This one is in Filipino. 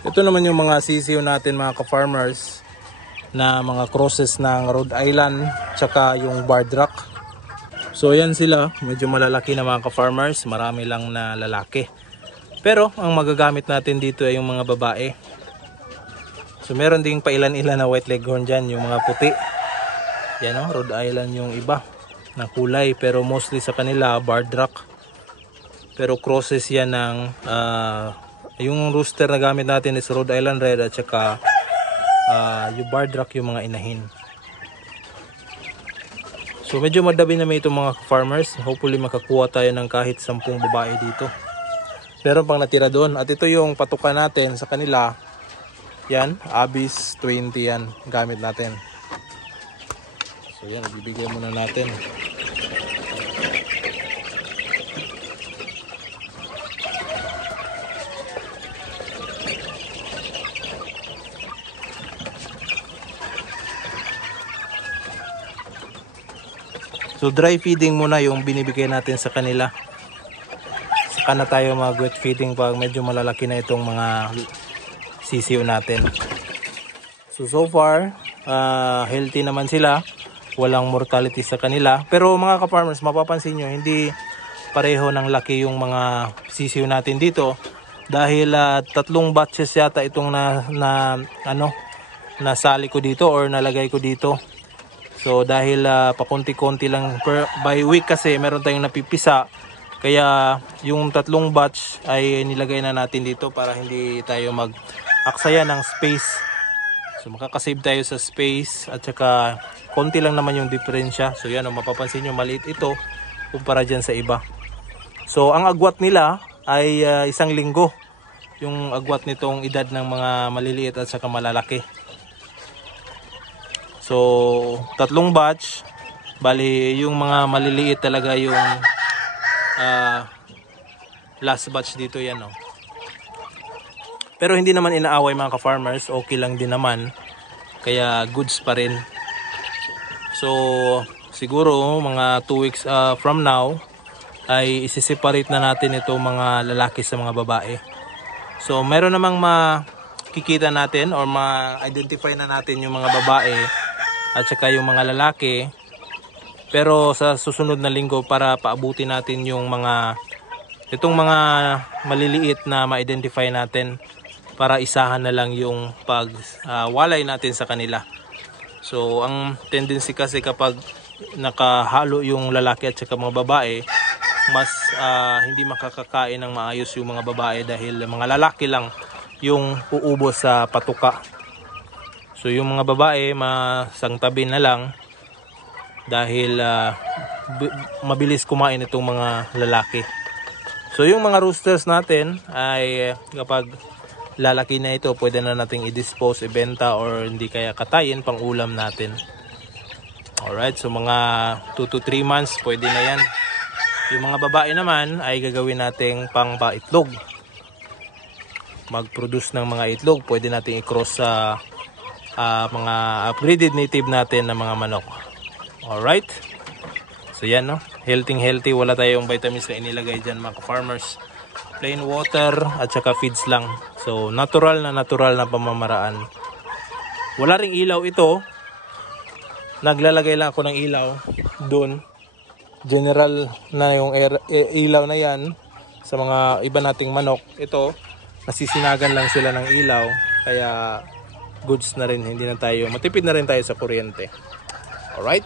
Ito naman yung mga sisiyo natin mga ka-farmers na mga crosses ng Rhode Island tsaka yung Bardrack. So yan sila, medyo malalaki na mga ka-farmers, marami lang na lalaki. Pero ang magagamit natin dito ay yung mga babae. So meron ding pailan-ilan na white leghorn dyan, yung mga puti. Yan o, Rhode Island yung iba na kulay, pero mostly sa kanila Bardrack. Pero crosses yan ng yung rooster na gamit natin is Rhode Island Red at saka yung Bardrack yung mga inahin. So medyo madabi na may itong mga farmers. Hopefully makakuha tayo ng kahit 10 babae dito. Meron pang natira doon. At ito yung patukan natin sa kanila. Yan, Abyss 20 yan gamit natin. So yan, ibibigay muna natin. So dry feeding muna yung binibigay natin sa kanila. Saka na tayo mag wet feeding pag medyo malalaki na itong mga sisiyo natin. So far, healthy naman sila. Walang mortality sa kanila. Pero mga ka-farmers, mapapansin nyo, hindi pareho ng laki yung mga sisiyo natin dito. Dahil 3 batches yata itong nasali ko dito or nalagay ko dito. So dahil pakunti-kunti lang by week kasi meron tayong napipisa. Kaya yung 3 batch ay nilagay na natin dito para hindi tayo mag-aksaya ng space. So makakasave tayo sa space at saka konti lang naman yung diferensya. So yan, mapapansin nyo maliit ito kumpara dyan sa iba. So ang agwat nila ay 1 linggo. Yung agwat nitong edad ng mga maliliit at saka malalaki. So 3 batch, bali yung mga maliliit talaga yung last batch dito yan. No? Pero hindi naman inaaway mga ka-farmers, okay lang din naman. Kaya goods pa rin. So siguro mga 2 weeks from now ay isi-separate na natin itong mga lalaki sa mga babae. So meron namang makikita natin or ma-identify na natin yung mga babae at saka yung mga lalaki. Pero sa susunod na linggo para paabutin natin yung itong mga maliliit na ma-identify natin para isahan na lang yung walay natin sa kanila. So ang tendency kasi kapag nakahalo yung lalaki at saka mga babae, mas hindi makakakain ng maayos yung mga babae dahil mga lalaki lang yung uubos sa patuka. So yung mga babae masangtabi na lang dahil mabilis kumain itong mga lalaki. So yung mga roosters natin ay kapag lalaki na ito, pwede na nating i-dispose, ibenta or hindi kaya katayin pang ulam natin. Alright, so mga 2 to 3 months pwede na yan. Yung mga babae naman ay gagawin nating pang paitlog. Mag-produce ng mga itlog, pwede nating i-cross sa mga upgraded native natin na mga manok. Alright. So yan, no? Healthy, wala tayong vitamins na inilagay dyan mga farmers. Plain water at saka feeds lang. So natural na pamamaraan. Wala ring ilaw ito. Naglalagay lang ako ng ilaw doon. General na yung ilaw na yan sa mga iba nating manok. Ito, nasisinagan lang sila ng ilaw. Kaya goods na rin, hindi na tayo, matipid na rin tayo sa kuryente. Alright?